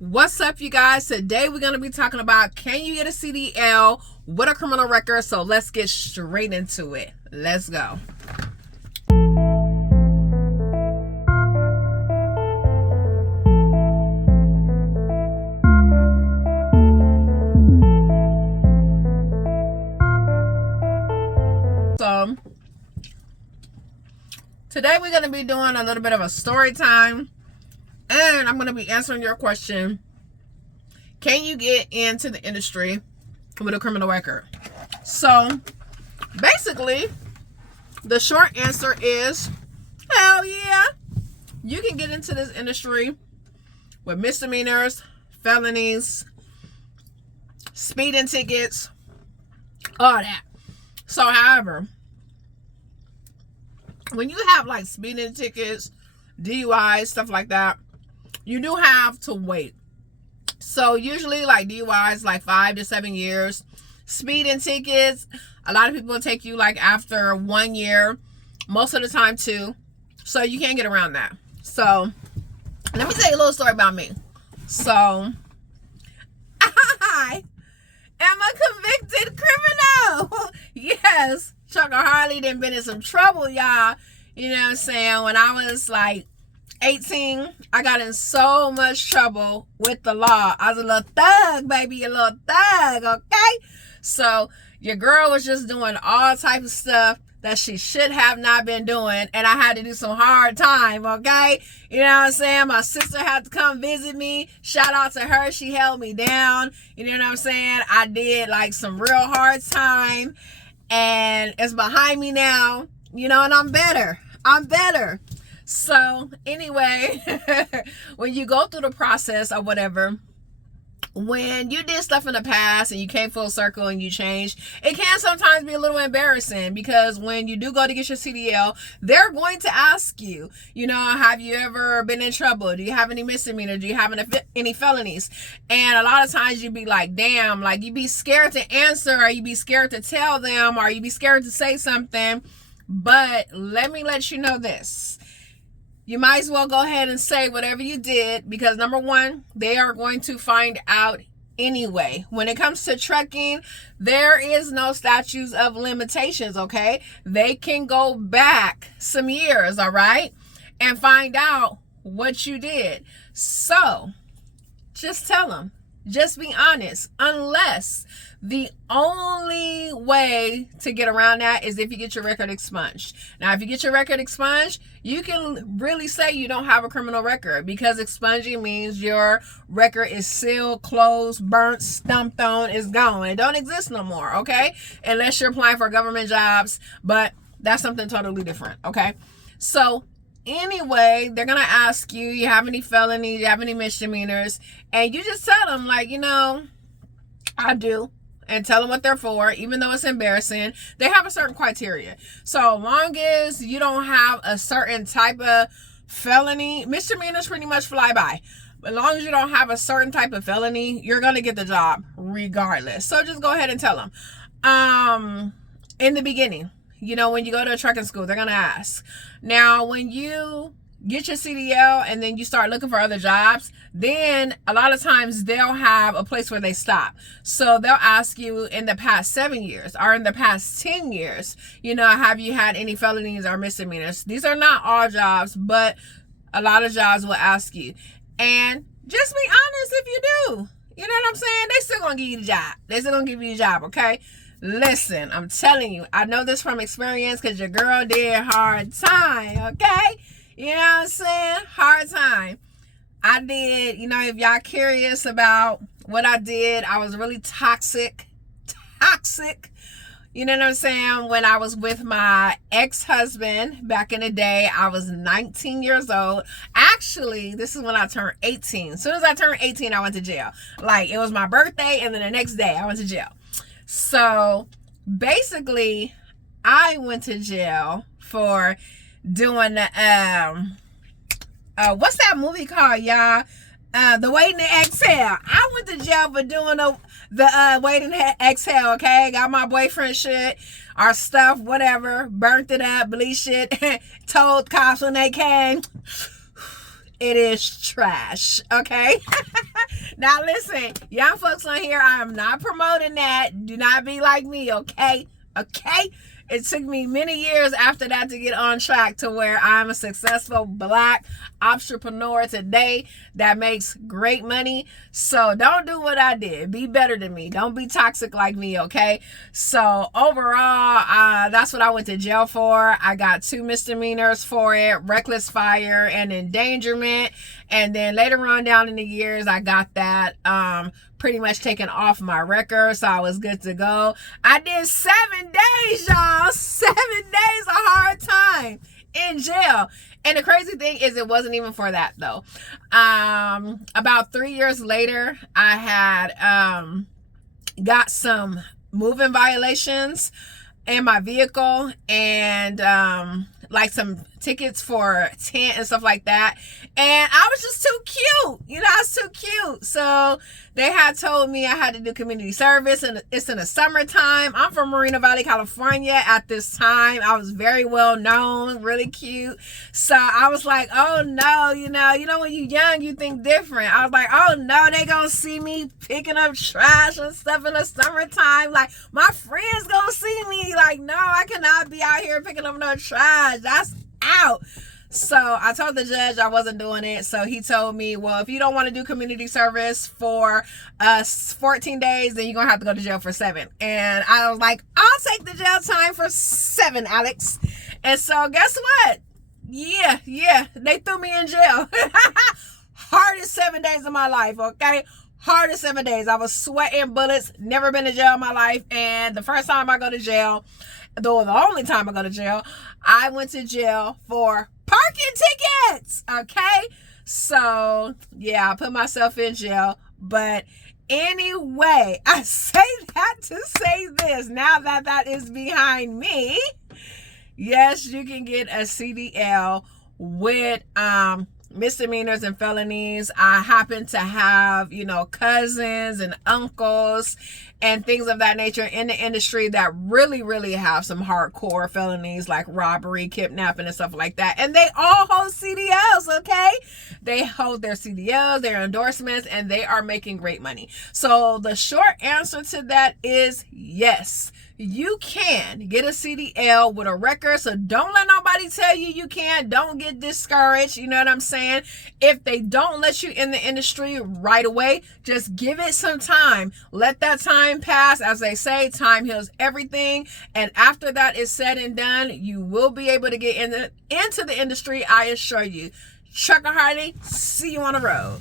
What's up, you guys? Today we're going to be talking about, can you get a CDL with a criminal record? So let's get straight into it. Let's go. So today we're going to be doing a little bit of a story time, and I'm going to be answering your question. Can you get into the industry with a criminal record? So basically, the short answer is hell yeah. You can get into this industry with misdemeanors, felonies, speeding tickets, all that. So however, when you have like speeding tickets, DUI, stuff like that, you do have to wait. So usually like DUIs like 5 to 7 years. Speeding tickets, a lot of people take you like after 1 year, most of the time 2. So you can't get around that. So let me tell you a little story about me. So I am a convicted criminal. Yes, Chuck Harley done been in some trouble, y'all. You know what I'm saying? When I was like 18, I got in so much trouble with the law. I was a little thug, baby, a little thug, okay? So your girl was just doing all type of stuff that she should have not been doing, and I had to do some hard time, okay? You know what I'm saying? My sister had to come visit me. Shout out to her. She held me down. You know what I'm saying? I did like some real hard time, and it's behind me now, you know, and I'm better. So anyway, when you go through the process or whatever, when you did stuff in the past and you came full circle and you changed, it can sometimes be a little embarrassing, because when you do go to get your CDL, they're going to ask you, you know, have you ever been in trouble? Do you have any misdemeanors? Do you have any felonies? And a lot of times you be like, damn, like you be scared to answer, or you be scared to tell them, or you be scared to say something. But let me let you know this. You might as well go ahead and say whatever you did, because number one, they are going to find out anyway. When it comes to trucking, there is no statutes of limitations, okay? They can go back some years, all right, and find out what you did. So just tell them. Just be honest, unless the only way to get around that is if you get your record expunged. Now, if you get your record expunged, you can really say you don't have a criminal record, because expunging means your record is sealed, closed, burnt, stumped on, is gone. It don't exist no more, okay? Unless you're applying for government jobs, but that's something totally different, okay? So anyway, they're gonna ask you, you have any felonies, you have any misdemeanors, and you just tell them, like, you know, I do, and tell them what they're for, even though it's embarrassing. They have a certain criteria. So long as you don't have a certain type of felony, misdemeanors pretty much fly by. As long as you don't have a certain type of felony, you're gonna get the job regardless. So just go ahead and tell them. In the beginning, you know, when you go to a trucking school, they're gonna ask. Now, when you get your CDL and then you start looking for other jobs, then a lot of times they'll have a place where they stop. So they'll ask you, in the past 7 years or in the past 10 years, you know, have you had any felonies or misdemeanors? These are not all jobs, but a lot of jobs will ask you. And just be honest if you do. You know what I'm saying? They still gonna give you the job. They still gonna give you a job, okay? Listen, I'm telling you, I know this from experience, because your girl did hard time, okay? You know what I'm saying? Hard time. I did, you know, if y'all curious about what I did, I was really toxic. You know what I'm saying? When I was with my ex-husband back in the day, I was 19 years old. Actually, this is when I turned 18. As soon as I turned 18, I went to jail. Like, it was my birthday, and then the next day I went to jail. So basically, I went to jail for doing the what's that movie called, y'all? The Waiting to Exhale. I went to jail for doing the Waiting to Exhale, okay? Got my boyfriend shit, our stuff, whatever, burnt it up, bleached it, told cops when they came, it is trash, okay? Now listen, young folks on here, I am not promoting that. Do not be like me, okay? Okay? It took me many years after that to get on track to where I'm a successful Black entrepreneur today that makes great money. So don't do what I did. Be better than me. Don't be toxic like me, okay? So overall, that's what I went to jail for. I got 2 misdemeanors for it, reckless fire and endangerment. And then later on down in the years, I got that pretty much taken off my record, so I was good to go. I did 7 days, y'all. 7 days, a hard time in jail. And the crazy thing is, it wasn't even for that though. About 3 years later, I had got some moving violations in my vehicle, and like some tickets for tent and stuff like that. And I was just too cute. You know, I was too cute. So they had told me I had to do community service, and it's in the summertime. I'm from Moreno Valley, California at this time. I was very well known, really cute. So I was like, oh no, you know when you're young, you think different. I was like, oh no, they gonna see me picking up trash and stuff in the summertime. Like, my friends gonna see me. Like, no, I cannot be out here picking up no trash. That's out. So I told the judge I wasn't doing it. So he told me, well, if you don't want to do community service for 14 days, then you're going to have to go to jail for 7. And I was like, I'll take the jail time for 7, Alex. And so guess what? Yeah, they threw me in jail. Hardest 7 days of my life, okay? Hardest 7 days. I was sweating bullets, never been to jail in my life. And the first time I go to jail, though the only time I go to jail, I went to jail for parking tickets, okay? So yeah, I put myself in jail. But anyway, I say that to say this, now that that is behind me, yes, you can get a CDL with misdemeanors and felonies. I happen to have, cousins and uncles and things of that nature in the industry that really have some hardcore felonies like robbery, kidnapping, and stuff like that. And they all hold CDLs, okay? They hold their CDLs, their endorsements, and they are making great money. So the short answer to that is yes. You can get a CDL with a record, so don't let nobody tell you can't. Don't get discouraged, you know what I'm saying? If they don't let you in the industry right away, just give it some time. Let that time pass. As they say, time heals everything. And after that is said and done, you will be able to get into the industry, I assure you. Trucker Hardy, see you on the road.